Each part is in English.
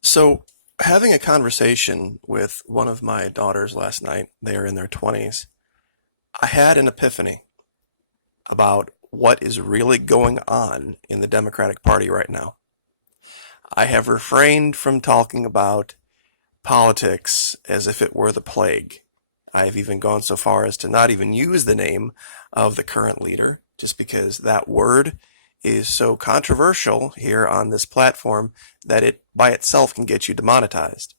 So, having a conversation with one of my daughters last night, they are in their 20s, I had an epiphany about what is really going on in the Democratic Party right now. I have refrained from talking about politics as if it were the plague. I've even gone so far as to not even use the name of the current leader, just because that word is so controversial here on this platform that it by itself can get you demonetized.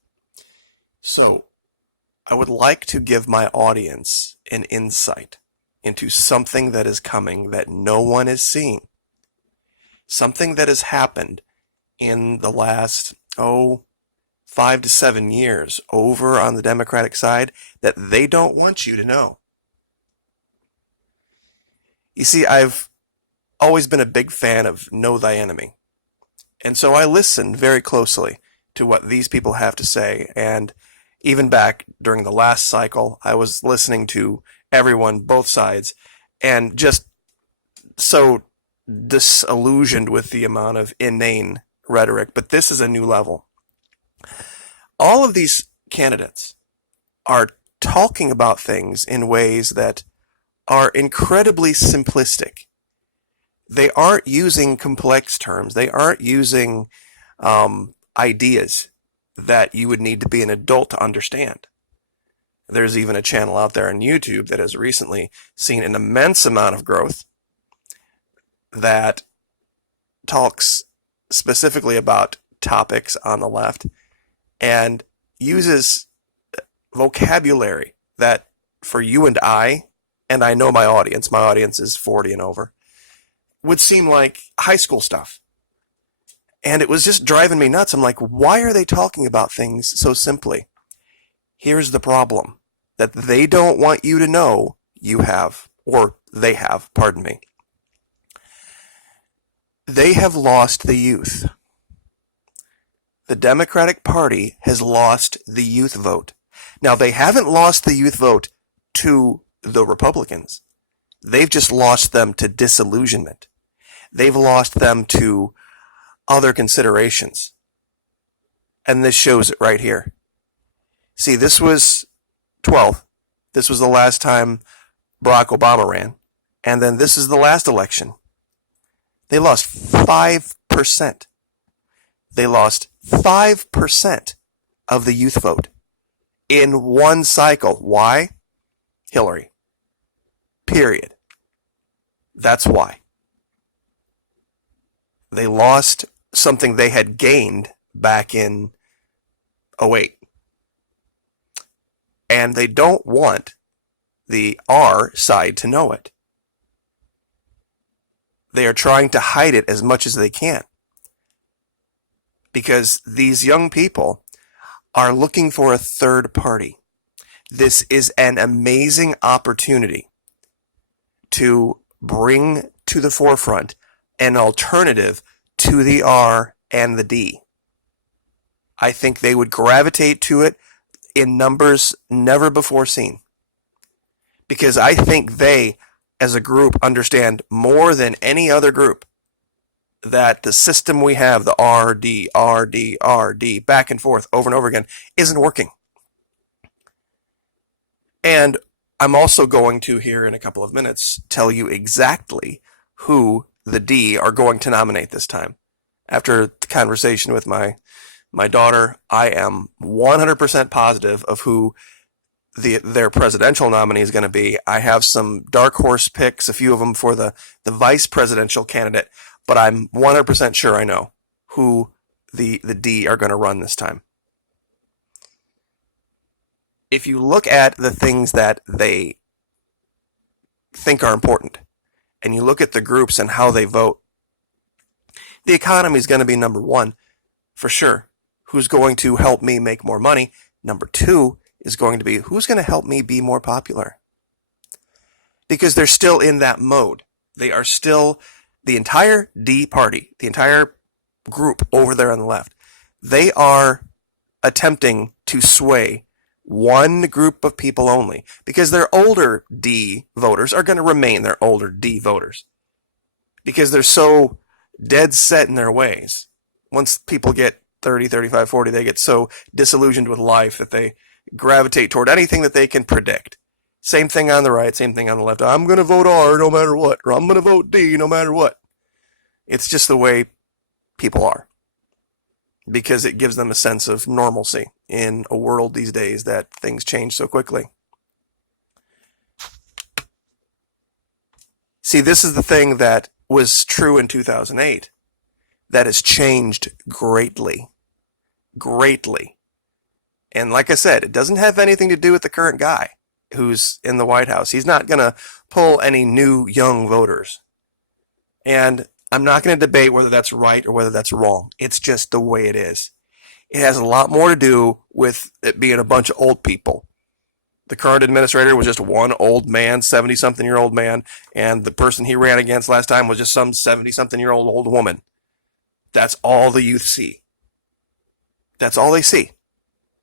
So, I would like to give my audience an insight into something that is coming that no one is seeing. Something that has happened in the last, 5 to 7 years over on the Democratic side that they don't want you to know. You see, I've always been a big fan of Know Thy Enemy. And so I listen very closely to what these people have to say. And even back during the last cycle, I was listening to everyone, both sides, and just so disillusioned with the amount of inane rhetoric. But this is a new level. All of these candidates are talking about things in ways that are incredibly simplistic. They aren't using complex terms. They aren't using ideas that you would need to be an adult to understand. There's even a channel out there on YouTube that has recently seen an immense amount of growth that talks specifically about topics on the left and uses vocabulary that for you and I know my audience is 40 and over, would seem like high school stuff. And it was just driving me nuts. I'm like, why are they talking about things so simply? Here's the problem that they don't want you to know you have, or they have, pardon me. They have lost the youth. The Democratic Party has lost the youth vote. Now, they haven't lost the youth vote to the Republicans. They've just lost them to disillusionment. They've lost them to other considerations. And this shows it right here. See, this was 12. This was the last time Barack Obama ran. And then this is the last election. They lost 5%. They lost 5% of the youth vote in one cycle. Why? Hillary. Period. That's why. They lost something they had gained back in '08. And they don't want the R side to know it. They are trying to hide it as much as they can. Because these young people are looking for a third party. This is an amazing opportunity to bring to the forefront an alternative to the R and the D. I think they would gravitate to it in numbers never before seen. Because I think they, as a group, understand more than any other group that the system we have, the RD, RD, RD, back and forth over and over again, isn't working. And I'm also going to, here in a couple of minutes, tell you exactly who the D are going to nominate this time. After the conversation with my daughter, I am 100% positive of who their presidential nominee is going to be. I have some dark horse picks, a few of them for the vice presidential candidate, but I'm 100% sure I know who the D are going to run this time. If you look at the things that they think are important, and you look at the groups and how they vote, the economy is going to be number one, for sure. Who's going to help me make more money? Number two is going to be who's going to help me be more popular? Because they're still in that mode. They are still, the entire D party, the entire group over there on the left, they are attempting to sway one group of people only, because their older D voters are going to remain their older D voters, because they're so dead set in their ways. Once people get 30, 35, 40, they get so disillusioned with life that they gravitate toward anything that they can predict. Same thing on the right, same thing on the left. I'm going to vote R no matter what, or I'm going to vote D no matter what. It's just the way people are, because it gives them a sense of normalcy in a world these days that things change so quickly. See, this is the thing that was true in 2008 that has changed greatly. Greatly. And like I said, it doesn't have anything to do with the current guy who's in the White House. He's not going to pull any new young voters. And I'm not going to debate whether that's right or whether that's wrong. It's just the way it is. It has a lot more to do with it being a bunch of old people. The current administrator was just one old man, 70-something-year-old man, and the person he ran against last time was just some 70-something-year-old old woman. That's all the youth see. That's all they see.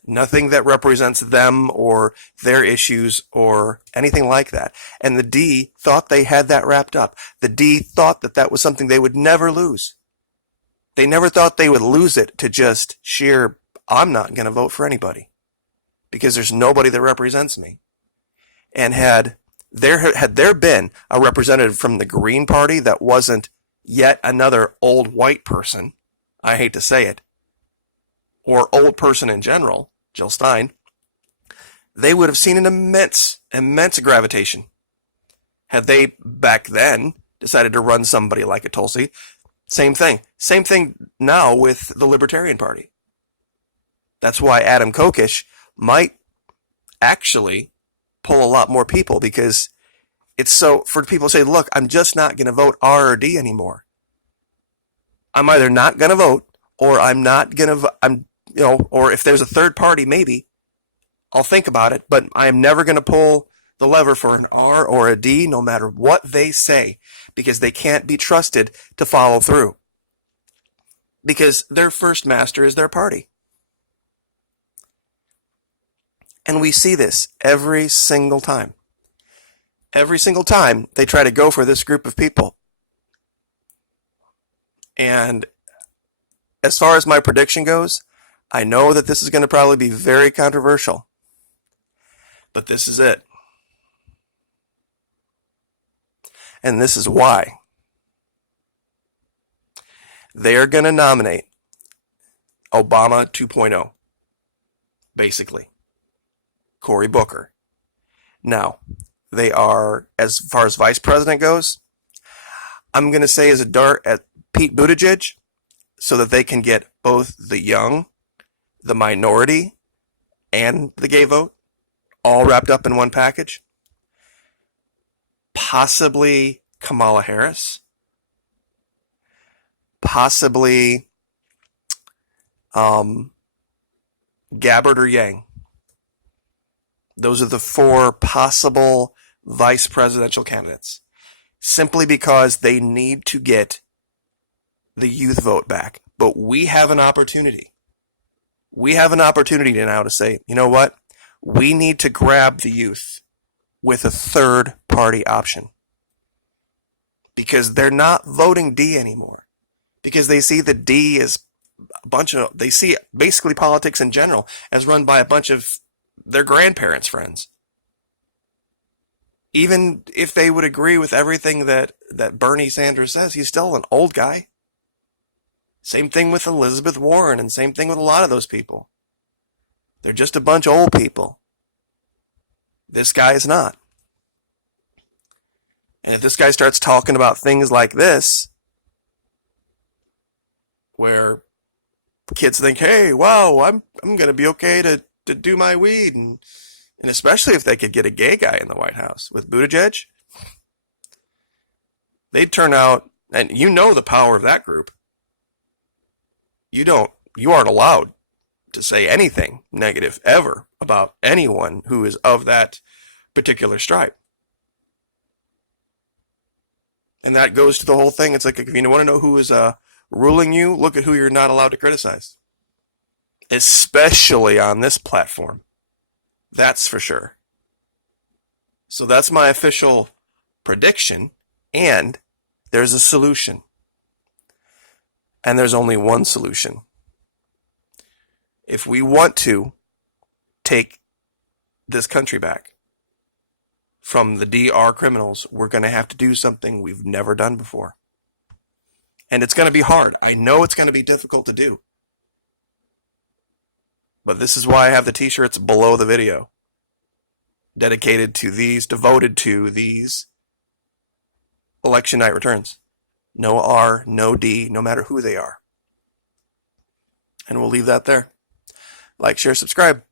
Nothing that represents them or their issues or anything like that. And the D thought they had that wrapped up. The D thought that that was something they would never lose. They never thought they would lose it to just sheer, I'm not going to vote for anybody because there's nobody that represents me. And had there been a representative from the Green Party that wasn't yet another old white person, I hate to say it, or old person in general, Jill Stein, they would have seen an immense gravitation. Had they back then decided to run somebody like a Tulsi, same thing. Same thing now with the Libertarian Party. That's why Adam Kokesh might actually pull a lot more people, because it's so, for people to say, look, I'm just not going to vote R or D anymore. I'm either not going to vote or I'm not going to, or if there's a third party, maybe I'll think about it, but I'm never going to pull the lever for an R or a D no matter what they say, because they can't be trusted to follow through, because their first master is their party. And we see this every single time. Every single time they try to go for this group of people. And as far as my prediction goes, I know that this is going to probably be very controversial, but this is it. And this is why. They are going to nominate Obama 2.0, basically. Cory Booker. Now, they are, as far as vice president goes, I'm going to say as a dart at Pete Buttigieg, so that they can get both the young, the minority, and the gay vote all wrapped up in one package. Possibly Kamala Harris. Possibly Gabbard or Yang. Those are the four possible vice presidential candidates, simply because they need to get the youth vote back. But we have an opportunity. We have an opportunity now to say, you know what? We need to grab the youth with a third party option, because they're not voting D anymore, because they see the D as they see basically politics in general as run by a bunch of their grandparents' friends. Even if they would agree with everything that Bernie Sanders says, he's still an old guy. Same thing with Elizabeth Warren, and same thing with a lot of those people. They're just a bunch of old people. This guy is not. And if this guy starts talking about things like this, where kids think, hey, wow, I'm going to be okay to do my weed, and especially if they could get a gay guy in the White House with Buttigieg, they'd turn out, and you know the power of that group. You aren't allowed to say anything negative ever about anyone who is of that particular stripe. And that goes to the whole thing. It's like, if you want to know who is ruling you, look at who you're not allowed to criticize. Especially on this platform. That's for sure. So that's my official prediction, and there's a solution. And there's only one solution. If we want to take this country back from the DR criminals, we're going to have to do something we've never done before. And it's going to be hard. I know it's going to be difficult to do. But this is why I have the t-shirts below the video, devoted to these election night returns. No R, no D, no matter who they are. And we'll leave that there. Like, share, subscribe.